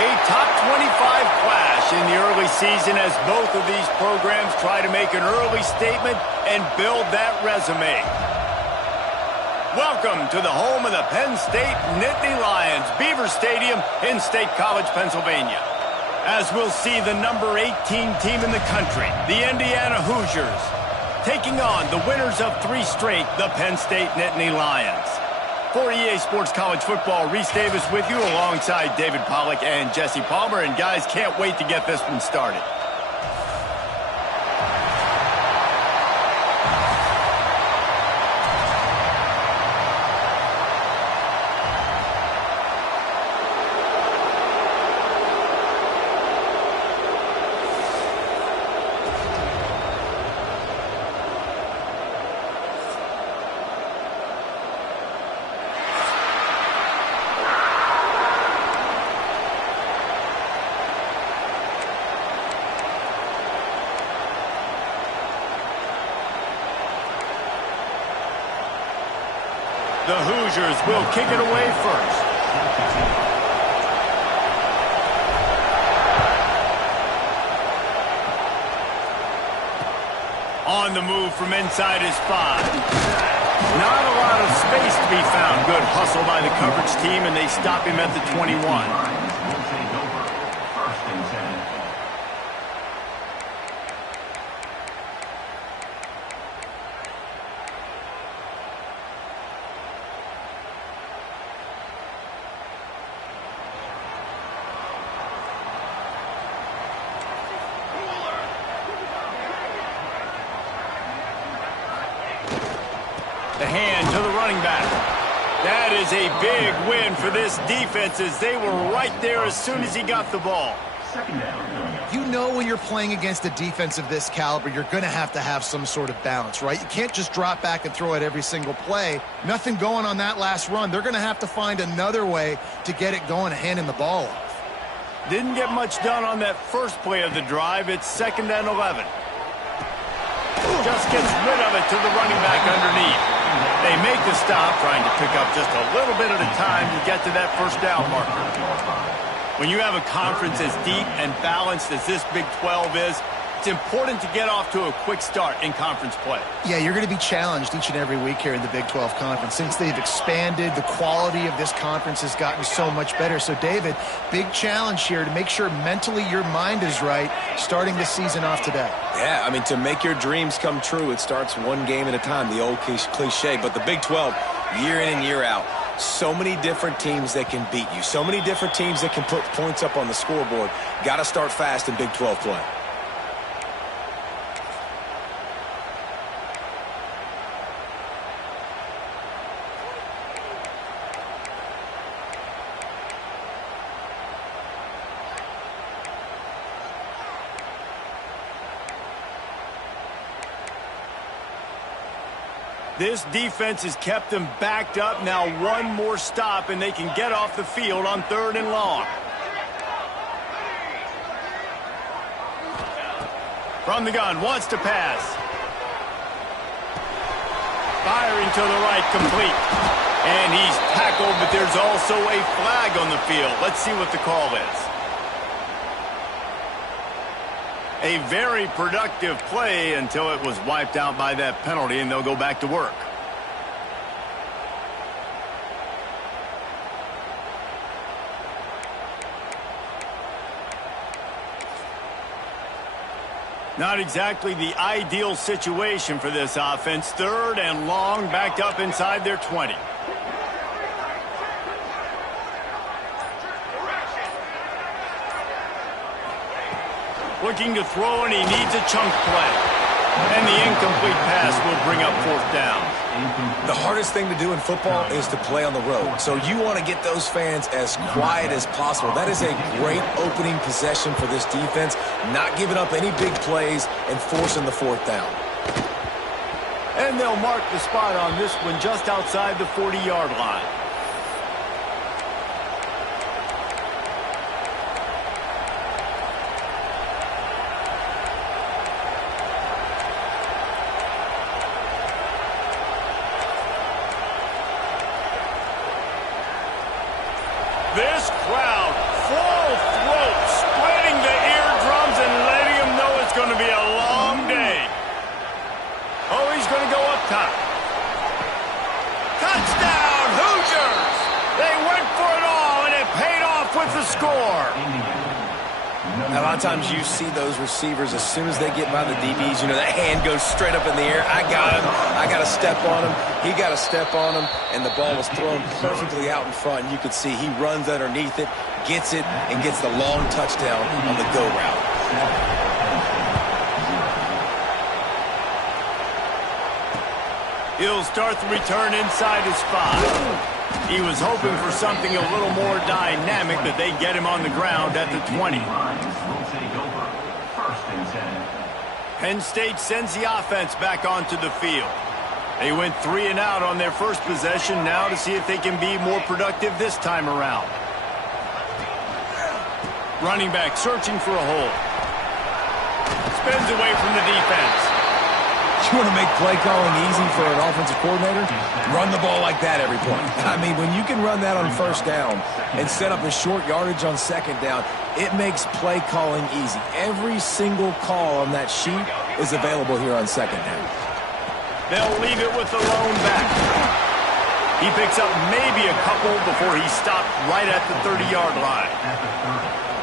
A top 25 clash in the early season as both of these programs try to make an early statement and build that resume. Welcome to the home of the Penn State Nittany Lions, Beaver Stadium in State College, Pennsylvania. As we'll see the number 18 team in the country, the Indiana Hoosiers, taking on the winners of 3 straight, the Penn State Nittany Lions. For EA Sports College Football, Reese Davis with you alongside David Pollack and Jesse Palmer. And guys, can't wait to get this one started. The Hoosiers will kick it away first. On the move from inside his 5. Not a lot of space to be found. Good hustle by the coverage team, and they stop him at the 21. The hand to the running back. That is a big win for this defense as they were right there as soon as he got the ball. You know when you're playing against a defense of this caliber, you're going to have some sort of balance, right? You can't just drop back and throw it every single play. Nothing going on that last run. They're going to have to find another way to get it going, handing the ball off. Didn't get much done on that first play of the drive. It's 2nd and 11. Just gets rid of it to the running back underneath. They make the stop, trying to pick up just a little bit at a time to get to that first down marker. When you have a conference as deep and balanced as this Big 12 is, it's important to get off to a quick start in conference play. Yeah, you're going to be challenged each and every week here in the Big 12 Conference. Since they've expanded, the quality of this conference has gotten so much better. So, David, big challenge here to make sure mentally your mind is right starting this season off today. Yeah, I mean, to make your dreams come true, it starts one game at a time, the old cliche. But the Big 12, year in and year out, so many different teams that can beat you, so many different teams that can put points up on the scoreboard. Got to start fast in Big 12 play. This defense has kept them backed up. Now one more stop, and they can get off the field on 3rd and long. From the gun, wants to pass. Firing to the right, complete. And he's tackled, but there's also a flag on the field. Let's see what the call is. A very productive play until it was wiped out by that penalty, and they'll go back to work. Not exactly the ideal situation for this offense. 3rd and long, backed up inside their 20. Looking to throw, and he needs a chunk play. And the incomplete pass will bring up 4th down. The hardest thing to do in football is to play on the road. So you want to get those fans as quiet as possible. That is a great opening possession for this defense, not giving up any big plays and forcing the 4th down. And they'll mark the spot on this one just outside the 40-yard line. This crowd full Touchdown, Hoosiers! They went for it all, and it paid off with the score. Now, a lot of times you see those receivers, as soon as they get by the DBs, you know, that hand goes straight up in the air. I got him. I got to step on him. He got to step on him, and the ball was thrown perfectly out in front. And you could see he runs underneath it, gets it, and gets the long touchdown on the go route. He'll start the return inside his 5. He was hoping for something a little more dynamic, but they get him on the ground at the 20. Penn State sends the offense back onto the field. They went 3 and out on their first possession, now to see if they can be more productive this time around. Running back searching for a hole. Spins away from the defense. You want to make play calling easy for an offensive coordinator? Run the ball like that every play. I mean, when you can run that on first down and set up a short yardage on second down, it makes play calling easy. Every single call on that sheet is available here on second down. They'll leave it with the lone back. He picks up maybe a couple before he stopped right at the 30-yard line.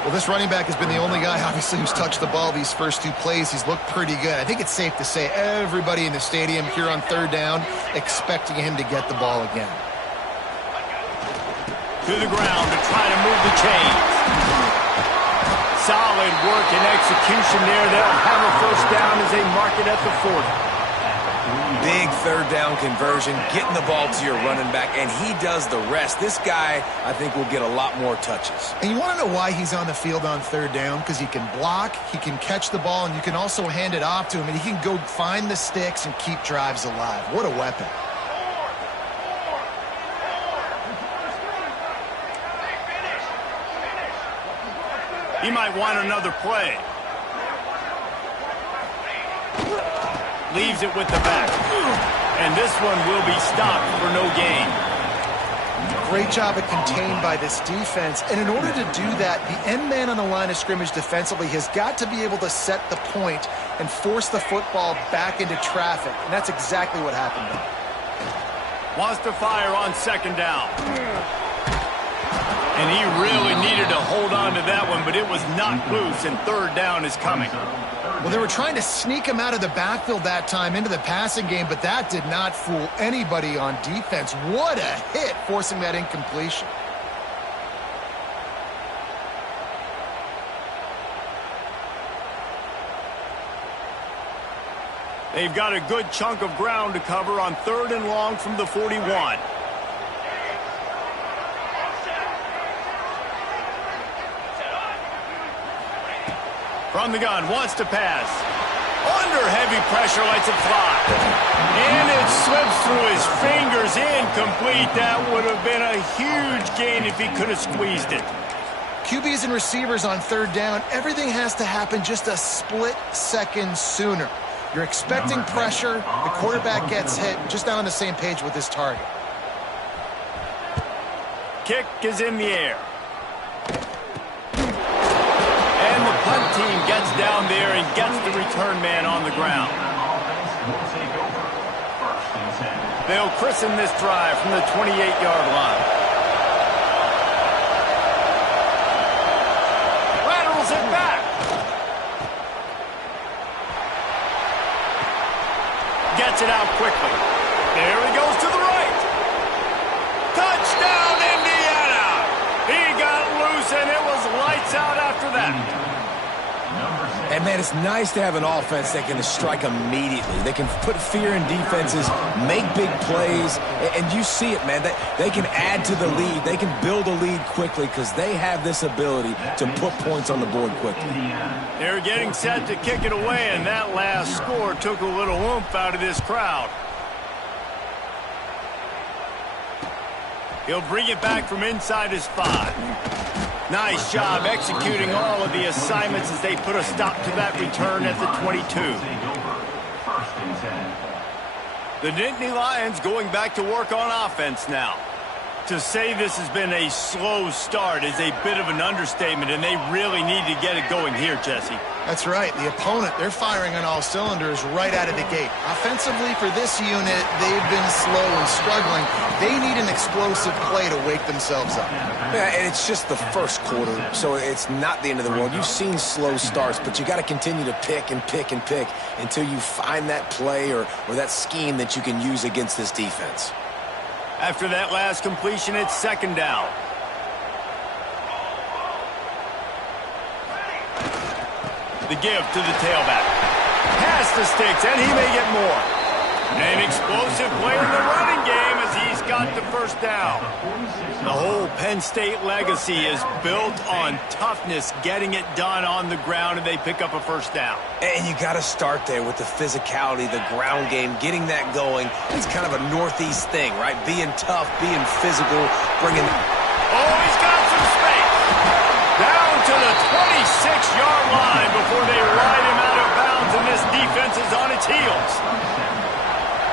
Well, this running back has been the only guy, obviously, who's touched the ball these first 2 plays. He's looked pretty good. I think it's safe to say everybody in the stadium here on third down expecting him to get the ball again. To the ground to try to move the chains. Solid work and execution there. They'll have a first down as they mark it at the 40. Big third down conversion, getting the ball to your running back, and he does the rest. This guy, I think, will get a lot more touches. And you want to know why he's on the field on third down? Because he can block, he can catch the ball, and you can also hand it off to him, and he can go find the sticks and keep drives alive. What a weapon. He might want another play. Leaves it with the back. And this one will be stopped for no gain. Great job at contained by this defense. And in order to do that, the end man on the line of scrimmage defensively has got to be able to set the point and force the football back into traffic. And that's exactly what happened there. Wants to fire on second down. And he really needed to hold on to that one, but it was knocked loose, and third down is coming. Well, they were trying to sneak him out of the backfield that time into the passing game, but that did not fool anybody on defense. What a hit, forcing that incompletion. They've got a good chunk of ground to cover on third and long from the 41. From the gun, wants to pass. Under heavy pressure, lets it fly. And it slips through his fingers, incomplete. That would have been a huge gain if he could have squeezed it. QBs and receivers on third down, everything has to happen just a split second sooner. You're expecting pressure, the quarterback gets hit, just not on the same page with his target. Kick is in the air. Punt team gets down there and gets the return man on the ground. They'll christen this drive from the 28-yard line. Laterals it back. Gets it out quickly. There he goes to the right. Touchdown, Indiana! He got loose, and it was lights out after that. And, man, it's nice to have an offense that can strike immediately. They can put fear in defenses, make big plays, and you see it, man. They can add to the lead. They can build a lead quickly because they have this ability to put points on the board quickly. They're getting set to kick it away, and that last score took a little oomph out of this crowd. He'll bring it back from inside his 5. Nice job executing all of the assignments as they put a stop to that return at the 22. The Nittany Lions going back to work on offense now. To say this has been a slow start is a bit of an understatement, and they really need to get it going here, Jesse. That's right. The opponent, they're firing on all cylinders right out of the gate. Offensively, for this unit, they've been slow and struggling. They need an explosive play to wake themselves up. Yeah, and it's just the first quarter, so it's not the end of the world. You've seen slow starts, but you got to continue to pick and pick and pick until you find that play or that scheme that you can use against this defense. After that last completion, it's second down. The give to the tailback. Pass the sticks, and he may get more. An explosive play in the running game as he's got the first down. The whole Penn State legacy is built on toughness, getting it done on the ground, and they pick up a first down. And you got to start there with the physicality, the ground game, getting that going. It's kind of a Northeast thing, right? Being tough, being physical, bringing... Oh, he's got some space. Down to the 26-yard line before they ride him out of bounds, and this defense is on its heels.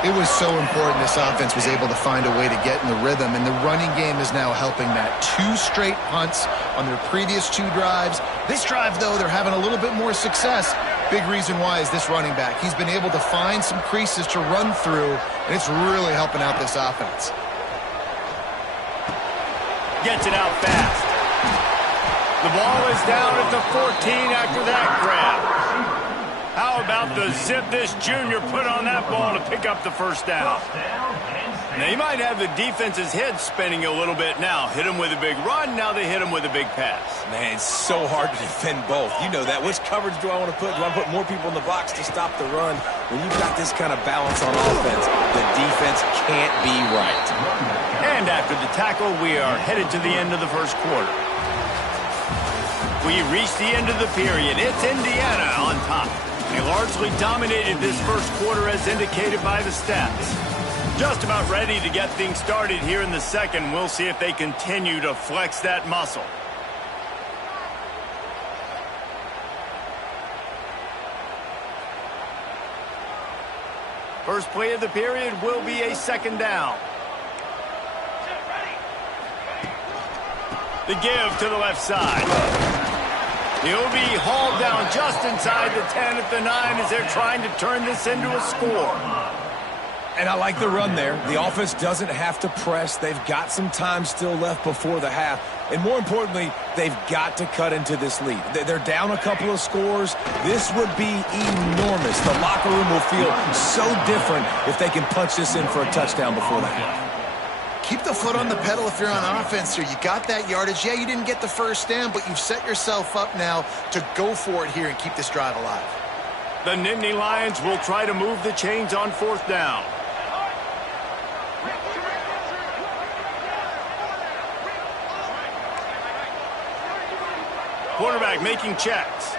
It was so important this offense was able to find a way to get in the rhythm, and the running game is now helping that. 2 straight punts on their previous 2 drives. This drive, though, they're having a little bit more success. Big reason why is this running back. He's been able to find some creases to run through, and it's really helping out this offense. Gets it out fast. The ball is down at the 14 after that grab. How about the zip this junior put on that ball to pick up the first down? Now, you might have the defense's head spinning a little bit now. Hit him with a big run, now they hit him with a big pass. Man, it's so hard to defend both. You know that. Which coverage do I want to put? Do I put more people in the box to stop the run? When you've got this kind of balance on offense, the defense can't be right. And after the tackle, we are headed to the end of the first quarter. We reach the end of the period. It's Indiana on top. They largely dominated this first quarter as indicated by the stats. Just about ready to get things started here in the second. We'll see if they continue to flex that muscle. First play of the period will be a second down. The give to the left side. He'll be hauled down just inside the 10 at the 9 as they're trying to turn this into a score. And I like the run there. The offense doesn't have to press. They've got some time still left before the half. And more importantly, they've got to cut into this lead. They're down a couple of scores. This would be enormous. The locker room will feel so different if they can punch this in for a touchdown before the half. Keep the foot on the pedal if you're on offense here. You got that yardage. Yeah, you didn't get the first down, but you've set yourself up now to go for it here and keep this drive alive. The Nittany Lions will try to move the chains on fourth down. Quarterback making checks.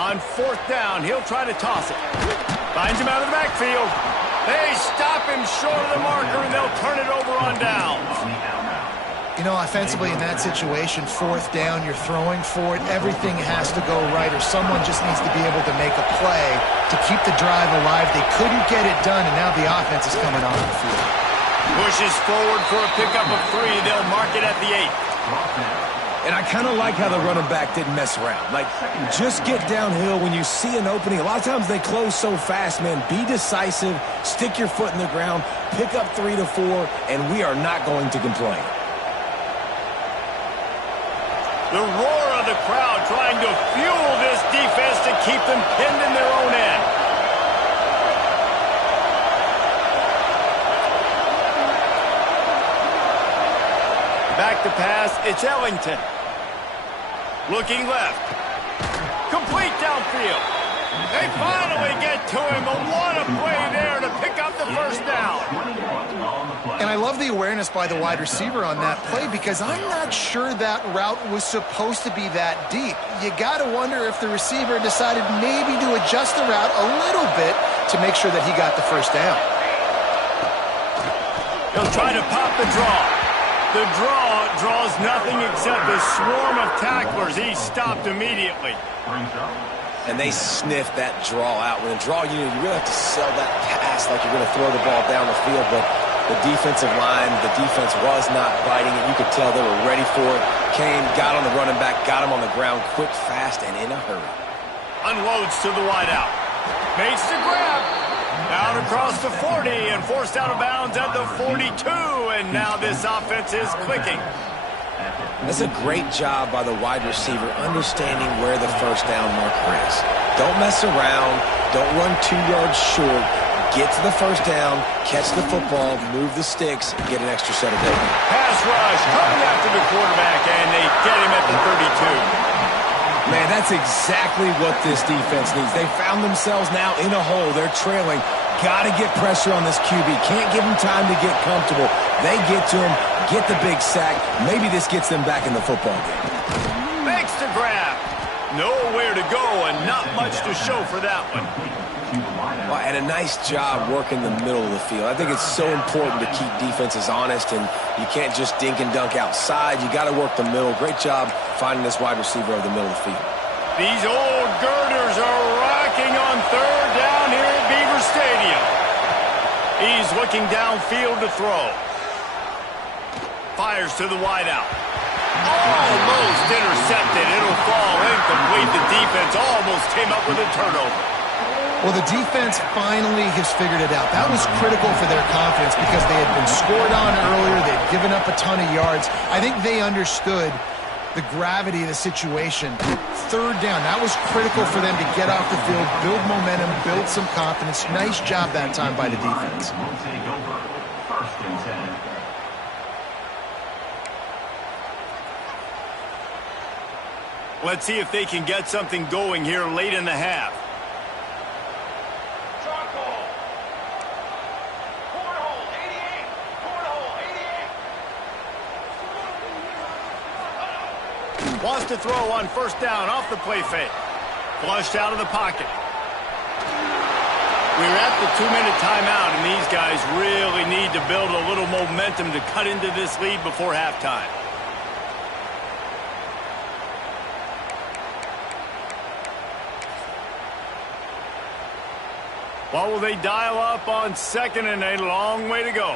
On fourth down, he'll try to toss it. Finds him out of the backfield. They stop him short of the marker, and they'll turn it over on downs. You know, offensively in that situation, fourth down, you're throwing for it. Everything has to go right, or someone just needs to be able to make a play to keep the drive alive. They couldn't get it done, and now the offense is coming on the field. Pushes forward for a pickup of 3. They'll mark it at the 8. And I kind of like how the running back didn't mess around. Like, just get downhill when you see an opening. A lot of times they close so fast, man. Be decisive, stick your foot in the ground, pick up 3 to 4, and we are not going to complain. The roar of the crowd trying to fuel this defense to keep them pinned in their own end. Back to pass, it's Ellington. Looking left. Complete downfield. They finally get to him, but what a play there to pick up the first down. And I love the awareness by the wide receiver on that play because I'm not sure that route was supposed to be that deep. You got to wonder if the receiver decided maybe to adjust the route a little bit to make sure that he got the first down. He'll try to pop the draw. The draw draws nothing except a swarm of tacklers. He's stopped immediately. and they sniffed that draw out. With a draw unit, you really have to sell that pass like you're going to throw the ball down the field, but the defensive line, the defense was not biting it. You could tell they were ready for it. Came, got on the running back, got him on the ground quick, fast, and in a hurry. Unloads to the wideout. Makes the grab. Down across the 40 and forced out of bounds at the 42, and now this offense is clicking. That's a great job by the wide receiver understanding where the first down marker is. Don't mess around. Don't run 2 yards short. Get to the first down, catch the football, move the sticks, and get an extra set of data. Pass rush coming after the quarterback, and they get him at the 32. Man, that's exactly what this defense needs. They found themselves now in a hole. They're trailing. Got to get pressure on this QB. Can't give him time to get comfortable. They get to him, get the big sack. Maybe this gets them back in the football game. Makes the grab. Nowhere to go and not much to show for that one. Well, and a nice job working the middle of the field. I think it's so important to keep defenses honest, and you can't just dink and dunk outside. You got to work the middle. Great job finding this wide receiver of the middle of the field. These old girders are rocking on third down here at Beaver Stadium. He's looking downfield to throw. Fires to the wideout. Almost intercepted. It'll fall incomplete. The defense almost came up with a turnover. Well, the defense finally has figured it out. That was critical for their confidence because they had been scored on earlier. They'd given up a ton of yards. I think they understood the gravity of the situation. Third down, that was critical for them to get off the field, build momentum, build some confidence. Nice job that time by the defense. Let's see if they can get something going here late in the half. Wants to throw on first down off the play fake. Flushed out of the pocket. We're at the 2-minute timeout, and these guys really need to build a little momentum to cut into this lead before halftime. What will they dial up on second and a long way to go?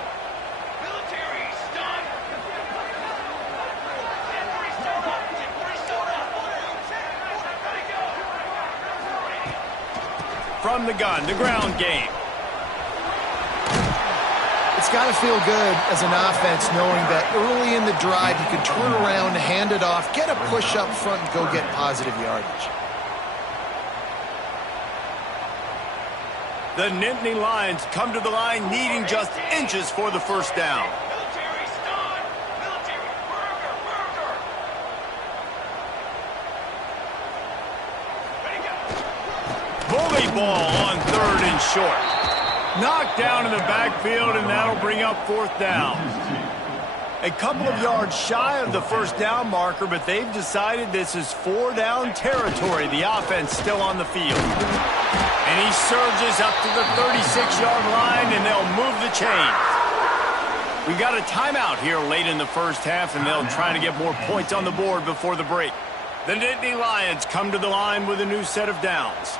From the gun, the ground game. It's got to feel good as an offense knowing that early in the drive you can turn around, hand it off, get a push up front, and go get positive yardage. The Nittany Lions come to the line needing just inches for the first down. Bully ball on third and short. Knocked down in the backfield, and that'll bring up fourth down. A couple of yards shy of the first down marker, but they've decided this is 4-down territory. The offense still on the field. And he surges up to the 36-yard line, and they'll move the chains. We've got a timeout here late in the first half, and they'll try to get more points on the board before the break. The Nittany Lions come to the line with a new set of downs.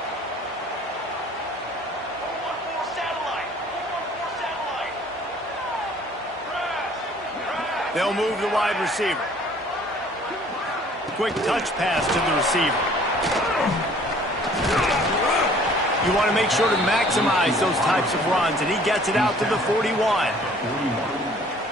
They'll move the wide receiver. Quick touch pass to the receiver. You want to make sure to maximize those types of runs, and he gets it out to the 41.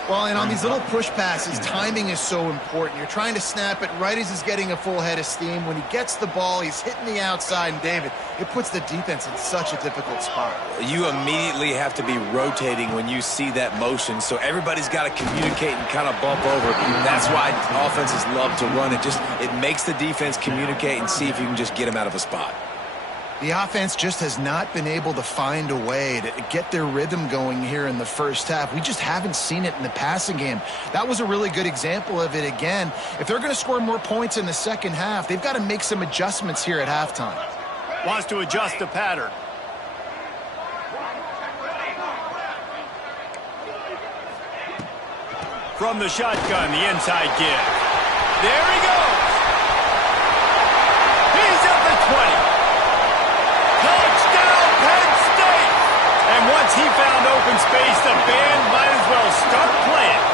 Well, and on these little push passes, timing is so important. You're trying to snap it right as he's getting a full head of steam. When he gets the ball, he's hitting the outside, and David, it puts the defense in such a difficult spot. You immediately have to be rotating when you see that motion, so everybody's got to communicate and kind of bump over. That's why offenses love to run it. It makes the defense communicate and see if you can just get them out of a spot. The offense just has not been able to find a way to get their rhythm going here in the first half. We just haven't seen it in the passing game. That was a really good example of it again. If they're going to score more points in the second half, they've got to make some adjustments here at halftime. Wants to adjust the pattern. From the shotgun, the inside give. There he goes. He's at the 20. space. The band might as well start playing.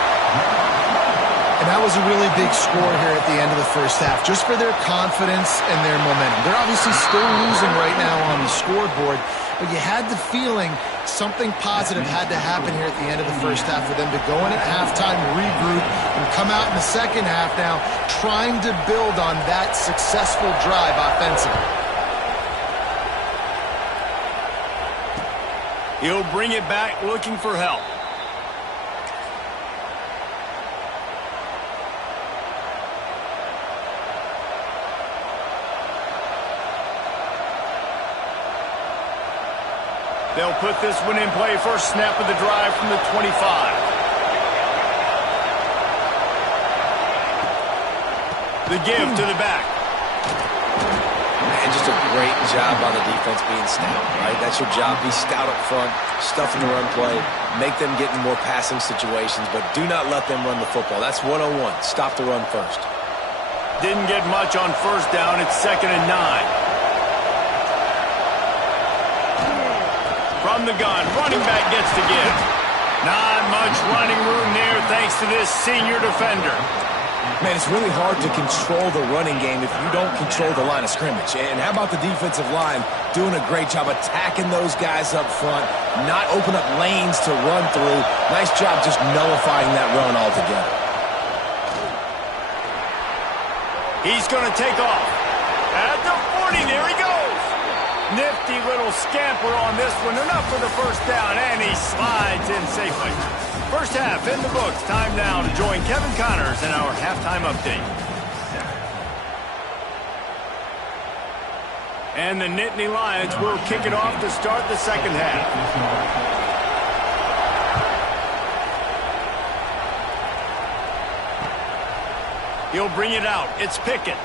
And that was a really big score here at the end of the first half, just for their confidence and their momentum. They're obviously still losing right now on the scoreboard, but you had the feeling something positive had to happen here at the end of the first half for them to go in at halftime, regroup, and come out in the second half now trying to build on that successful drive offensively. He'll bring it back looking for help. They'll put this one in play. First snap of the drive from the 25. The give to the back. Man, just a great job by the defense being stout, right? That's your job. Be stout up front, stuff in the run play, make them get in more passing situations, but do not let them run the football. That's 101. Stop the run first. Didn't get much on first down. It's 2nd and 9. From the gun, running back gets to give. Not much running room there thanks to this senior defender. Man, it's really hard to control the running game if you don't control the line of scrimmage. And how about the defensive line doing a great job attacking those guys up front, not open up lanes to run through. Nice job just nullifying that run altogether. He's going to take off. At the 40, there he goes. Nifty little scamper on this one. Enough for the first down, and he slides in safely. First half in the books. Time now to join Kevin Connors in our halftime update. And the Nittany Lions will kick it off to start the second half. He'll bring it out. It's Pickett.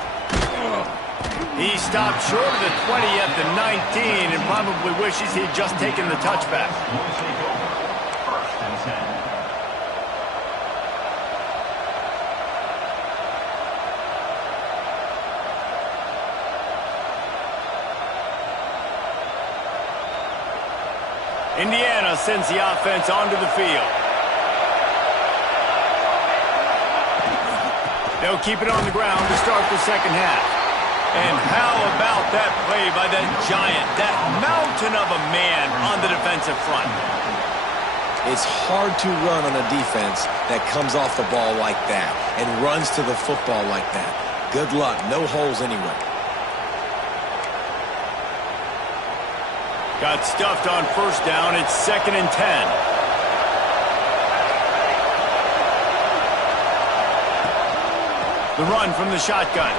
He stopped short of the 20 at the 19 and probably wishes he'd just taken the touchback. Indiana sends the offense onto the field. They'll keep it on the ground to start the second half. And how about that play by that giant, that mountain of a man on the defensive front? It's hard to run on a defense that comes off the ball like that and runs to the football like that. Good luck. No holes anywhere. Got stuffed on first down. It's 2nd and 10. The run from the shotgun.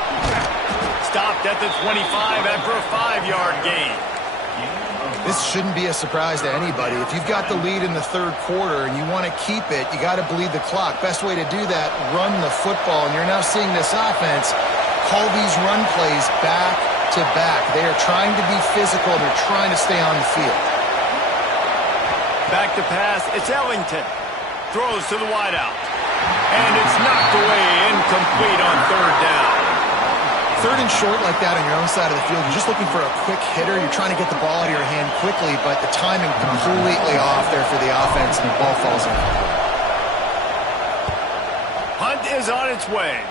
Stopped at the 25 after a 5-yard gain. This shouldn't be a surprise to anybody. If you've got the lead in the third quarter and you want to keep it, you got to bleed the clock. Best way to do that, run the football. And you're now seeing this offense call these run plays back to back. They are trying to be physical. They're trying to stay on the field. Back to pass. It's Ellington. Throws to the wideout. And it's knocked away, incomplete on third down. Third and short like that on your own side of the field, you're just looking for a quick hitter. You're trying to get the ball out of your hand quickly, but the timing completely off there for the offense, and the ball falls in. Hunt is on its way.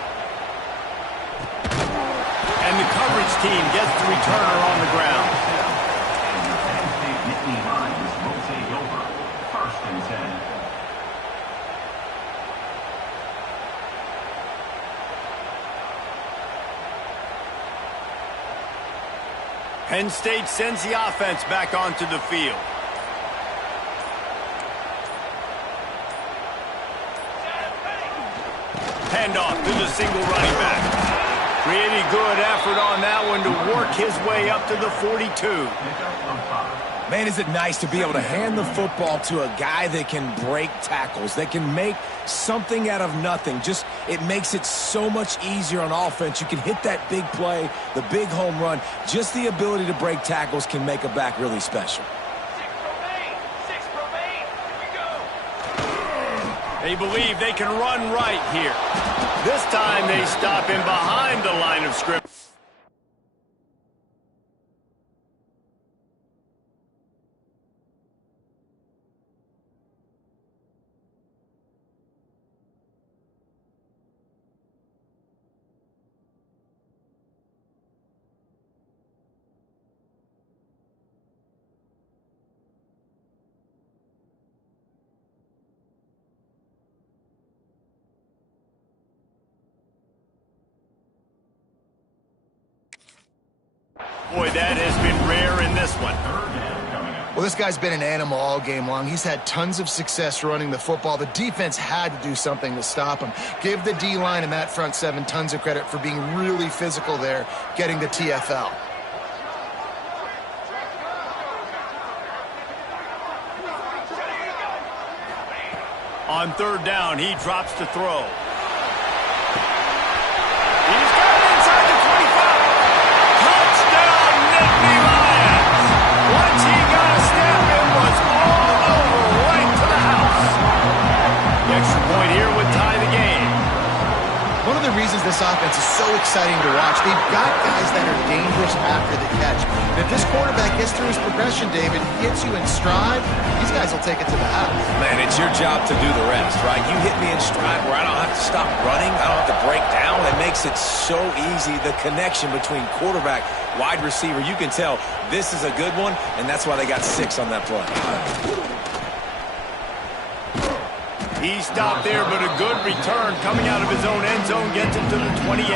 And the coverage team gets the returner on the ground. Penn State sends the offense back onto the field. Handoff to the single running back. Pretty good effort on that one to work his way up to the 42. Man, is it nice to be able to hand the football to a guy that can break tackles, that can make something out of nothing. Just, it makes it so much easier on offense. You can hit that big play, the big home run. Just the ability to break tackles can make a back really special. They believe they can run right here. This time they stop him behind the line of scrimmage. Boy, that has been rare in this one. Well, this guy's been an animal all game long. He's had tons of success running the football. The defense had to do something to stop him. Give the D-line and that front seven tons of credit for being really physical there, getting the TFL. On third down, he drops to throw. He's got it inside the 25. Touchdown, Nittany Lions. Once he got a step, it was all over, right to the house. The extra point here would tie the game. One of the reasons this offense is so exciting to watch, they've got guys that are dangerous after the catch. And if this quarterback gets through his progression, David, gets you in stride, these guys will take it to the house. Man, it's your job to do the rest, right? You hit me in stride where I don't have to stop running. I don't have to break down. It makes it so easy, the connection between quarterback, wide receiver. You can tell this is a good one, and that's why they got 6 on that play. He stopped there, but a good return coming out of his own end zone gets him to the 28.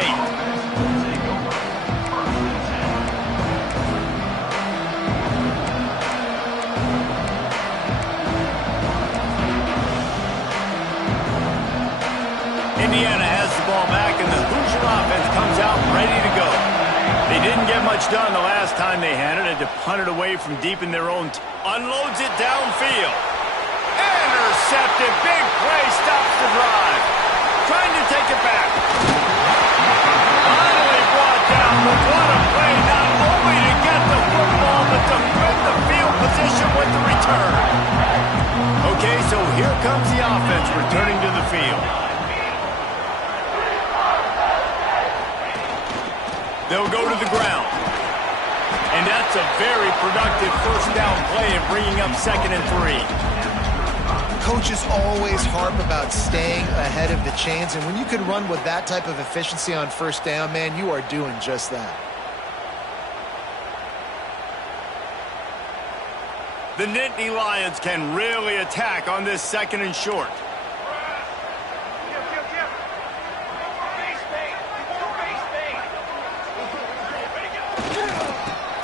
Indiana has the ball back, and the Hoosier offense comes out ready to go. They didn't get much done the last time they had it. Had to punt it away from deep in their own. Unloads it downfield. Intercepted. Big play. Stops the drive. Trying to take it back. Finally brought down. But what a play. Not only to get the football, but to win the field position with the return. Okay, so here comes the offense returning to the field. They'll go to the ground. And that's a very productive first down play and bringing up 2nd and 3. Coaches always harp about staying ahead of the chains, and when you can run with that type of efficiency on first down, man, you are doing just that. The Nittany Lions can really attack on this 2nd and short.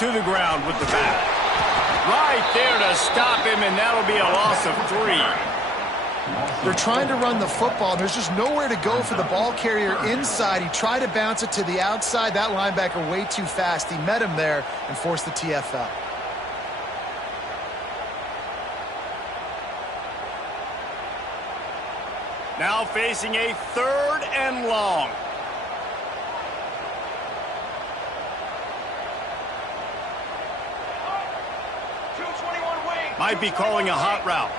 To the ground with the back. Right there to stop him, and that'll be a loss of 3. They're trying to run the football, and there's just nowhere to go for the ball carrier inside. He tried to bounce it to the outside. That linebacker way too fast. He met him there and forced the TFL. Now facing a 3rd and long. Might be calling a hot route.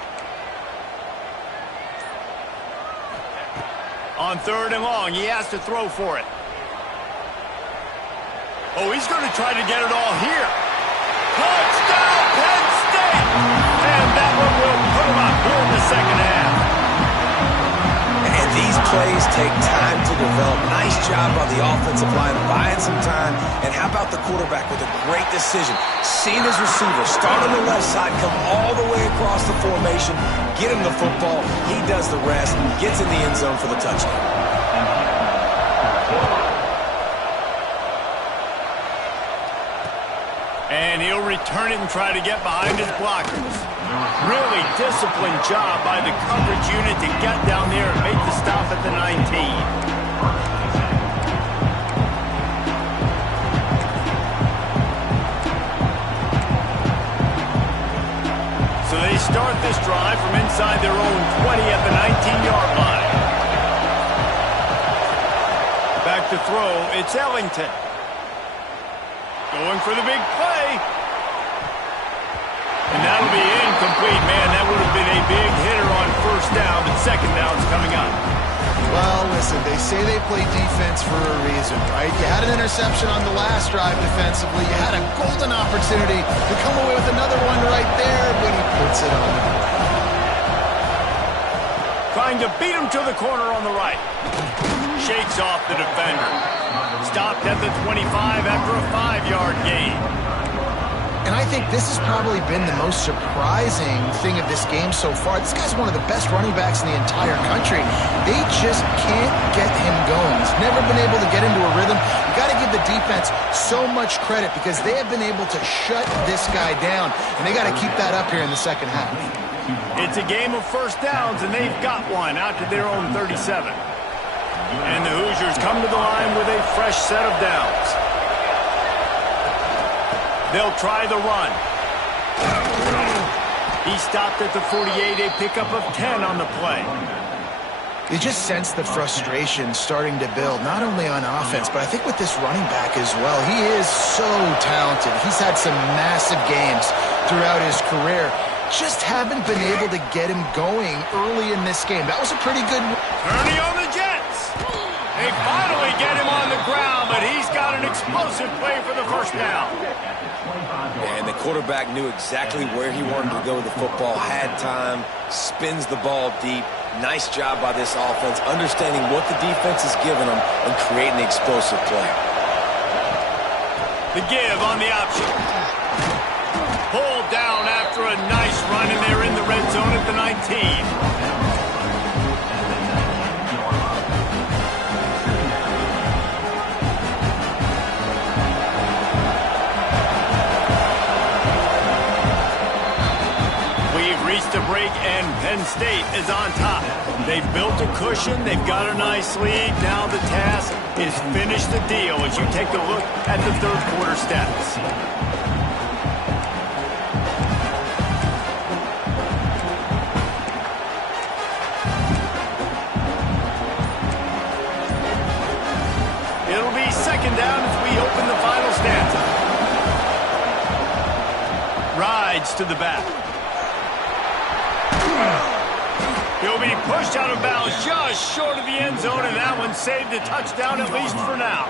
On 3rd and long, he has to throw for it. Oh, he's going to try to get it all here. Touchdown, Penn State! And that one will put him up here in the 2nd half. And these plays take time to develop. Nice job by the offensive line, buying some time. And how about the quarterback with a great decision? Seeing his receiver start on the left side, come all the way across the formation, get him the football. He does the rest, gets in the end zone for the touchdown. And he'll return it and try to get behind his blockers. Really disciplined job by the coverage unit to get down there and make the stop at the 19. So they start this drive from inside their own 20 at the 19-yard line. Back to throw, it's Ellington. Going for the big play. And that'll be incomplete. Man, that would have been a big hitter on first down, but 2nd down's coming up. Well, listen, they say they play defense for a reason, right? You had an interception on the last drive defensively. You had a golden opportunity to come away with another one right there, but he puts it on. Trying to beat him to the corner on the right. Shakes off the defender. Stopped at the 25 after a 5-yard gain. And I think this has probably been the most surprising thing of this game so far. This guy's one of the best running backs in the entire country. They just can't get him going. He's never been able to get into a rhythm. You got to give the defense so much credit because they have been able to shut this guy down, and they got to keep that up here in the second half. It's a game of first downs, and they've got one out to their own 37. And the Hoosiers come to the line with a fresh set of downs. They'll try the run. He stopped at the 48, a pickup of 10 on the play. You just sense the frustration starting to build, not only on offense, but I think with this running back as well. He is so talented. He's had some massive games throughout his career. Just haven't been able to get him going early in this game. That was a pretty good... Turning on the Jets. They finally get him on the ground, but he's got an explosive play for the first down. And the quarterback knew exactly where he wanted to go with the football, had time, spins the ball deep. Nice job by this offense, understanding what the defense is giving them and creating the explosive play. The give on the option. Pulled down after a nice run, and they're in the red zone at the 19. The break, and Penn State is on top. They've built a cushion. They've got a nice lead. Now the task is finish the deal as you take a look at the third quarter stats. It'll be second down as we open the final stanza. Rides to the back. He'll be pushed out of bounds just short of the end zone, and that one saved a touchdown at least for now.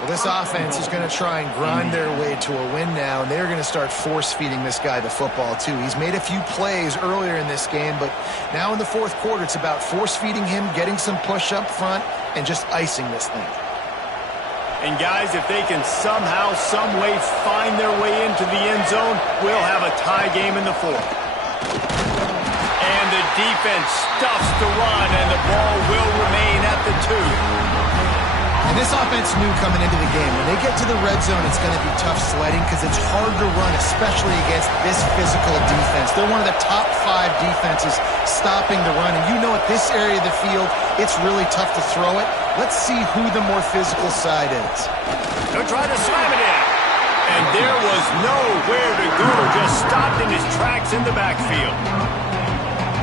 Well, this offense is going to try and grind their way to a win now, and they're going to start force-feeding this guy the football, too. He's made a few plays earlier in this game, but now in the fourth quarter, it's about force-feeding him, getting some push up front, and just icing this thing. And, guys, if they can somehow, some way find their way into the end zone, we'll have a tie game in the fourth. And the defense stuffs the run, and the ball will remain at the 2. And this offense knew coming into the game, when they get to the red zone, it's going to be tough sledding because it's hard to run, especially against this physical defense. They're one of the top 5 defenses stopping the run. And you know at this area of the field, it's really tough to throw it. Let's see who the more physical side is. They'll try to slam it in. And there was nowhere to go, just stopped in his tracks in the backfield.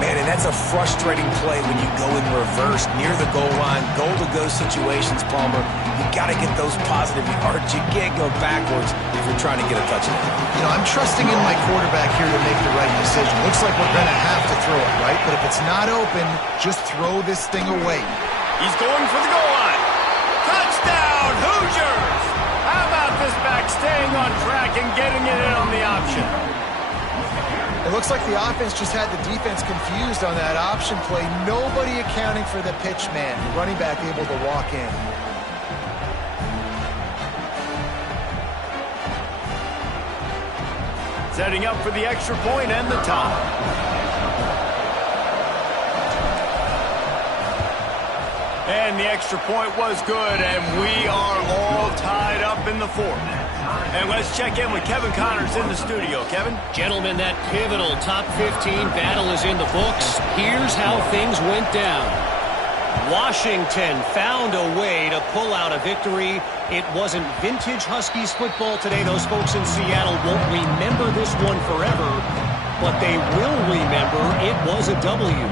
Man, and that's a frustrating play when you go in reverse near the goal line, goal-to-go situations, Palmer. You got to get those positive yards. You can't go backwards if you're trying to get a touchdown. You know, I'm trusting in my quarterback here to make the right decision. Looks like we're going to have to throw it, right? But if it's not open, just throw this thing away. He's going for the goal line. Touchdown, Hoosiers! How about this back staying on track and getting it in on the option? It looks like the offense just had the defense confused on that option play. Nobody accounting for the pitch man. The running back able to walk in. Setting up for the extra point and the tie. And the extra point was good, and we are all tied up in the fourth. And let's check in with Kevin Connors in the studio. Kevin? Gentlemen, that pivotal top 15 battle is in the books. Here's how things went down. Washington found a way to pull out a victory. It wasn't vintage Huskies football today. Those folks in Seattle won't remember this one forever, but they will remember it was a W.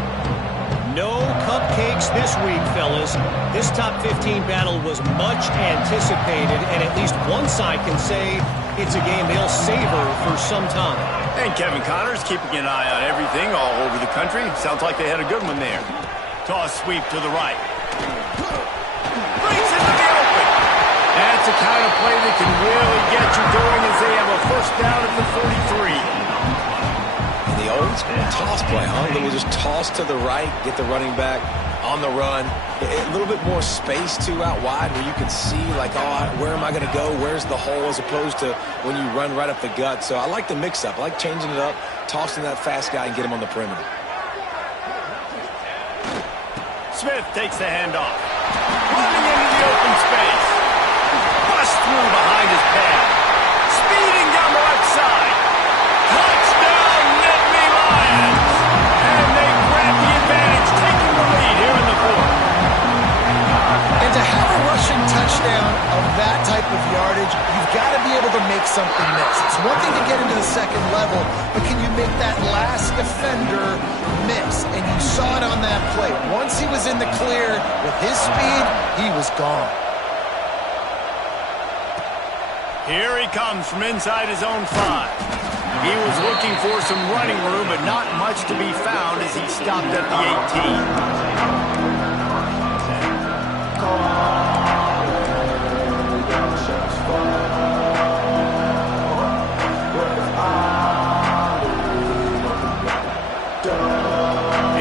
No cupcakes this week, fellas. This top 15 battle was much anticipated, and at least one side can say it's a game they'll savor for some time. And Kevin Connors keeping an eye on everything all over the country. Sounds like they had a good one there. Toss sweep to the right. Breaks into the open. That's the kind of play that can really get you going as they have a first down at the 43. The old Toss play, huh? We'll just toss to the right, get the running back on the run. A little bit more space, too, out wide where you can see, like, oh, where am I going to go? Where's the hole? As opposed to when you run right up the gut. So I like the mix-up. I like changing it up, tossing that fast guy and get him on the perimeter. Smith takes the handoff. Running into the open space. Bust through behind his pad. Speeding down the left side. Touchdown, Nittany Lions! And they grab the advantage, taking the lead here in the fourth. And to have a rushing touchdown of that type of yardage, you've got to be able to make something miss. It's one thing to get into the second level, but can you make that last defender miss? And you saw it on that play. Once he was in the clear with his speed, he was gone. Here he comes from inside his own 5. He was looking for some running room, but not much to be found as he stopped at the 18.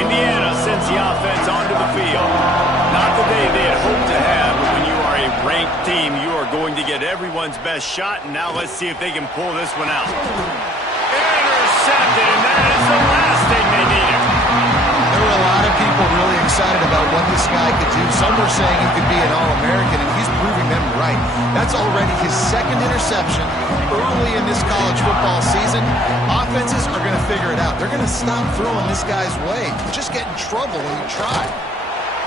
Indiana sends the offense onto the field. Not the day they had hoped to have, but when you are a ranked team, you are going to get everyone's best shot, and now let's see if they can pull this one out. Intercepted, and that is the last thing they needed. There were a lot of people really excited about what this guy could do. Some were saying he could be an All-American, and he's proving them right. That's already his second interception early in this college football season. Offenses are going to figure it out. They're going to stop throwing this guy's way. You just get in trouble when you try.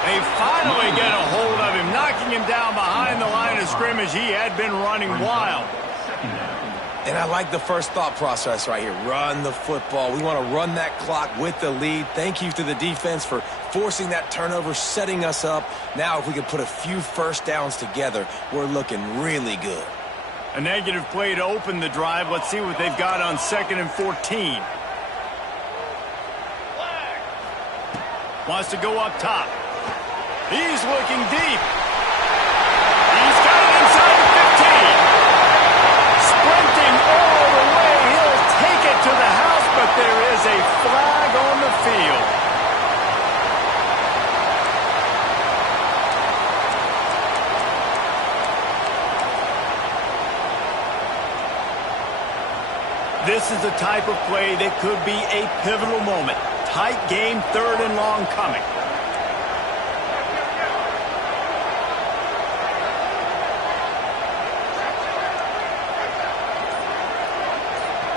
They finally get a hold of him, knocking him down behind the line of scrimmage. He had been running wild. And I like the first thought process right here. Run the football. We want to run that clock with the lead. Thank you to the defense for forcing that turnover, setting us up. Now if we can put a few first downs together, we're looking really good. A negative play to open the drive. Let's see what they've got on 2nd and 14. Wants to go up top. He's looking deep. He's got it inside the 15. Sprinting all the way. He'll take it to the house, but there is a flag on the field. This is the type of play that could be a pivotal moment. Tight game, 3rd and long coming.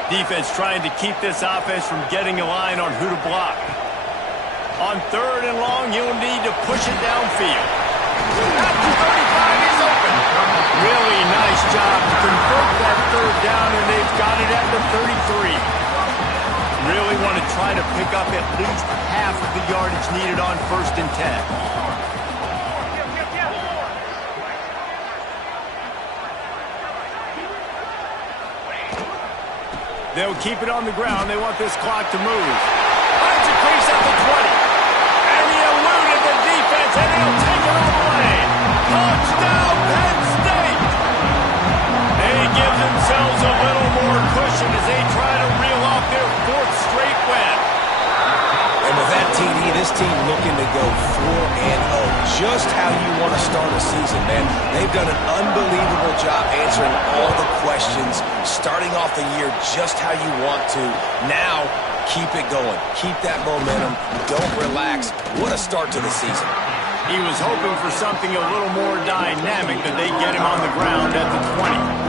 Defense trying to keep this offense from getting a line on who to block. On 3rd and long, you'll need to push it downfield. At the 35, he's open. Really nice job to convert that 3rd down, and they've got it at the 33. Really want to try to pick up at least half of the yardage needed on 1st and 10. They'll keep it on the ground. They want this clock to move. Finds a crease at the 20. And he eluded the defense, and he'll take it all the way. Touchdown, Penn State! They give themselves a little more cushion as they try to reel off their 4th straight win. And with that TD, this team looking to go 4-0. Just how you want to start a season, man. They've done an unbelievable job answering all the questions, starting off the year just how you want to. Now, keep it going. Keep that momentum. Don't relax. What a start to the season. He was hoping for something a little more dynamic, but they get him on the ground at the 20.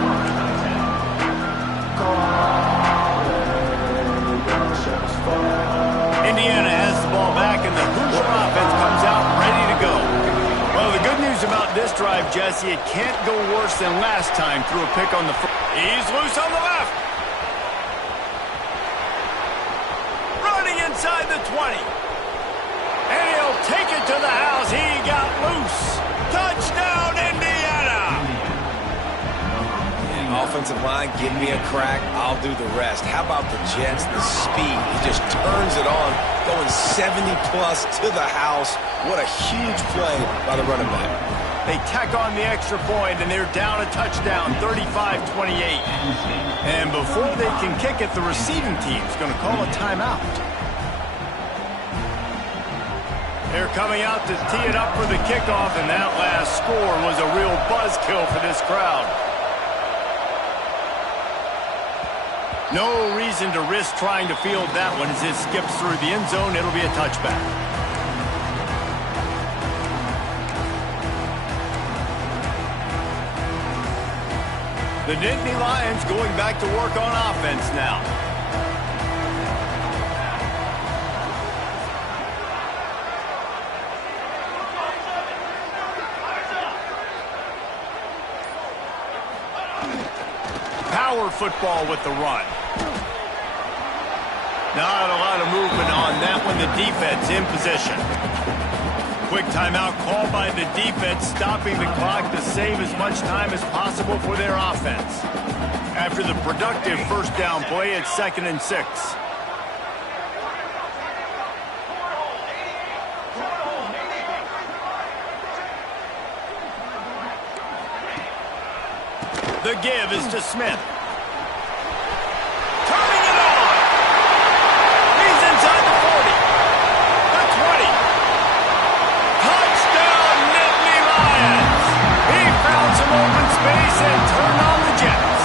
Indiana has the ball back, and the Hoosier offense comes out ready to go. Well, the good news about this drive, Jesse, it can't go worse than last time through a pick on the first. He's loose on the left. Running inside the 20. And he'll take it to the house. He got loose. Touchdown, Indiana! Offensive line, give me a crack, I'll do the rest. How about the Jets, the speed? He just turns it on, going 70-plus to the house. What a huge play by the running back. They tack on the extra point, and they're down a touchdown, 35-28. And before they can kick it, the receiving team's going to call a timeout. They're coming out to tee it up for the kickoff, and that last score was a real buzzkill for this crowd. No reason to risk trying to field that one as it skips through the end zone. It'll be a touchback. The Nittany Lions going back to work on offense now. Power football with the run. Not a lot of movement on that one. The defense in position. Quick timeout called by the defense, stopping the clock to save as much time as possible for their offense. After the productive first down play, it's 2nd and 6. The give is to Smith. Turning it on. He's inside the 40. The 20. Touchdown, Nittany Lions. He found some open space and turned on the Jets.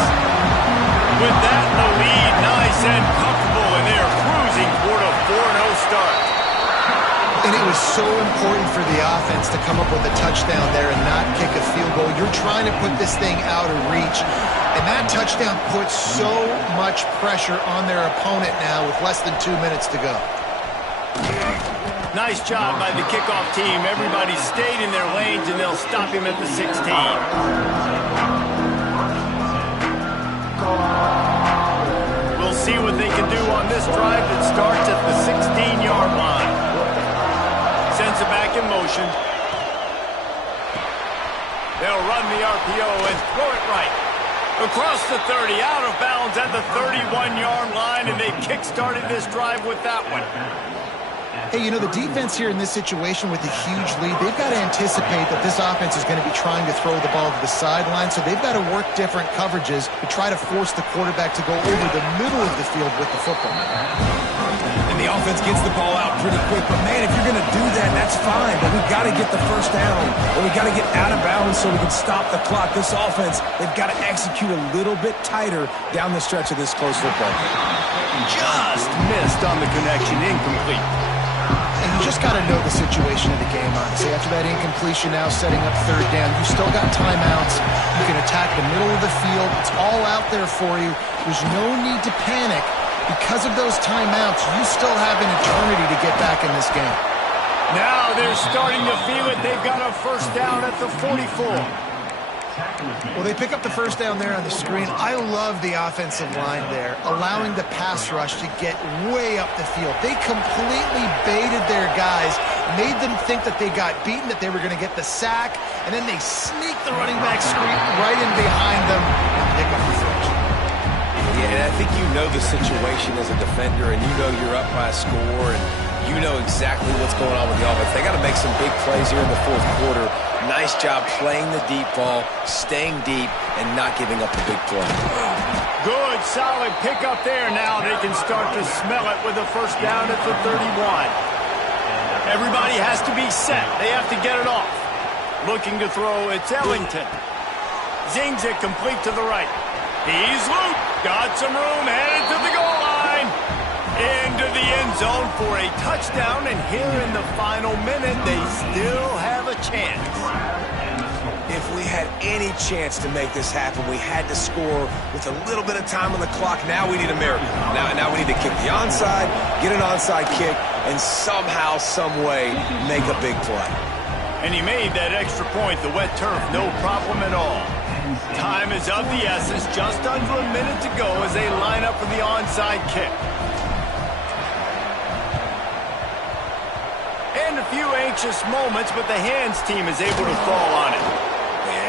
With that in the lead, nice and comfortable, and they're cruising toward a 4-0 start. And it was so important for the offense to come up with a touchdown there and not kick a field goal. You're trying to put this thing out of reach, and that touchdown puts so much pressure on their opponent now with less than 2 minutes to go. Nice job by the kickoff team. Everybody stayed in their lanes, and they'll stop him at the 16. We'll see what they can do on this drive that starts at the 16-yard line. Sends it back in motion. They'll run the RPO and throw it right. Across the 30, out of bounds at the 31-yard line, and they kick-started this drive with that one. Hey, you know, the defense here in this situation with a huge lead, they've got to anticipate that this offense is going to be trying to throw the ball to the sideline, so they've got to work different coverages to try to force the quarterback to go over the middle of the field with the football. And the offense gets the ball out pretty quick, but man, if you're going to do that, that's fine, but we've got to get the first down, or we've got to get out of bounds so we can stop the clock. This offense, they've got to execute a little bit tighter down the stretch of this close football game. Just missed on the connection, incomplete. And you just got to know the situation of the game, honestly. After that incompletion now setting up 3rd down, you still got timeouts. You can attack the middle of the field. It's all out there for you. There's no need to panic. Because of those timeouts, you still have an eternity to get back in this game. Now they're starting to feel it. They've got a first down at the 44. Well, they pick up the first down there on the screen. I love the offensive line there, allowing the pass rush to get way up the field. They completely baited their guys, made them think that they got beaten, that they were going to get the sack, and then they sneaked the running back screen right in behind them and pick up the first. Yeah, and I think you know the situation as a defender, and you know you're up by a score, and you know exactly what's going on with the offense. They got to make some big plays here in the 4th quarter. Nice job playing the deep ball, staying deep, and not giving up the big play. Good, solid pickup there. Now they can start to smell it with a first down at the 31. Everybody has to be set. They have to get it off. Looking to throw, it's Ellington. Zings it complete to the right. He's looped. Got some room, headed to the goal line. Into the end zone for a touchdown, and here in the final minute, they still have a chance. If we had any chance to make this happen, we had to score with a little bit of time on the clock. Now we need a miracle. Now we need to kick the onside, get an onside kick, and somehow, some way, make a big play. And he made that extra point, the wet turf, no problem at all. Time is of the essence, just under a minute to go as they line up for the onside kick. And a few anxious moments, but the hands team is able to fall on it.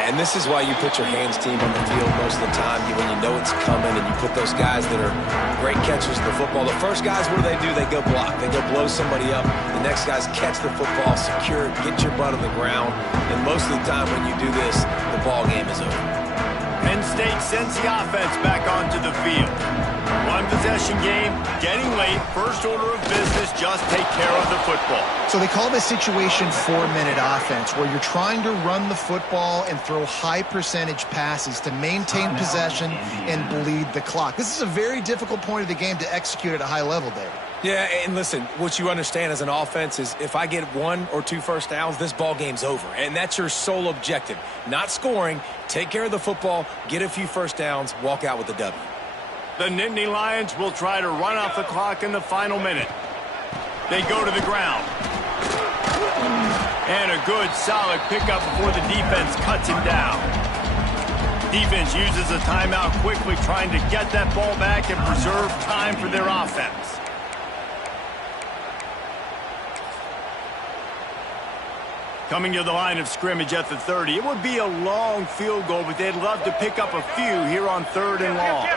And this is why you put your hands team on the field most of the time when you know it's coming, and you put those guys that are great catchers of the football. The first guys, what do? They go block. They go blow somebody up. The next guys catch the football, secure it, get your butt on the ground. And most of the time when you do this, the ball game is over. Penn State sends the offense back onto the field. One possession game, getting late, first order of business, just take care of the football. So they call this situation 4-minute offense, where you're trying to run the football and throw high percentage passes to maintain possession and bleed the clock. This is a very difficult point of the game to execute at a high level, David. Yeah, and listen, what you understand as an offense is if I get 1 or 2 first downs, this ball game's over. And that's your sole objective. Not scoring, take care of the football, get a few first downs, walk out with the W. The Nittany Lions will try to run off the clock in the final minute. They go to the ground. And a good, solid pickup before the defense cuts him down. Defense uses a timeout quickly, trying to get that ball back and preserve time for their offense. Coming to the line of scrimmage at the 30. It would be a long field goal, but they'd love to pick up a few here on 3rd and long.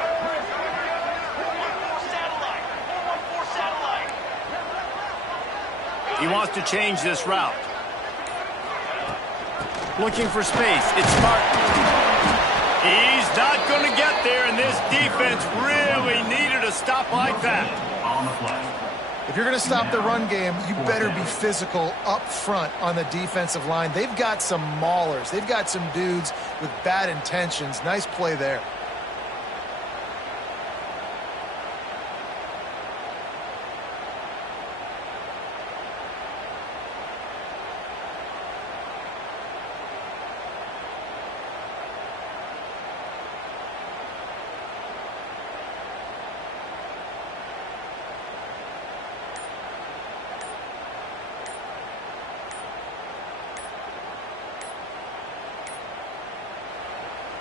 He wants to change this route. Looking for space. It's Martin. He's not going to get there, and this defense really needed a stop like that. On the play. If you're going to stop the run game, you better be physical up front on the defensive line. They've got some maulers. They've got some dudes with bad intentions. Nice play there.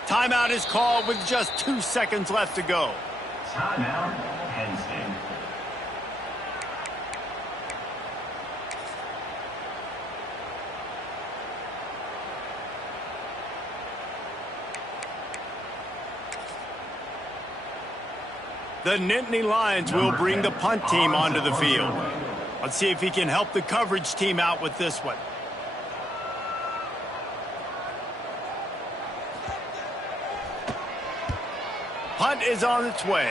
Timeout is called with just 2 seconds left to go. Timeout, Penn State. The Nittany Lions will bring the punt team onto the field. Let's see if he can help the coverage team out with this one. Punt is on its way.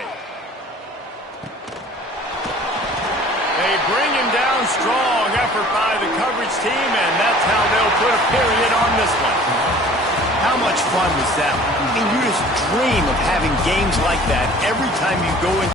They bring him down. Strong effort by the coverage team, and that's how they'll put a period on this one. How much fun was that? I mean, you just dream of having games like that every time you go in.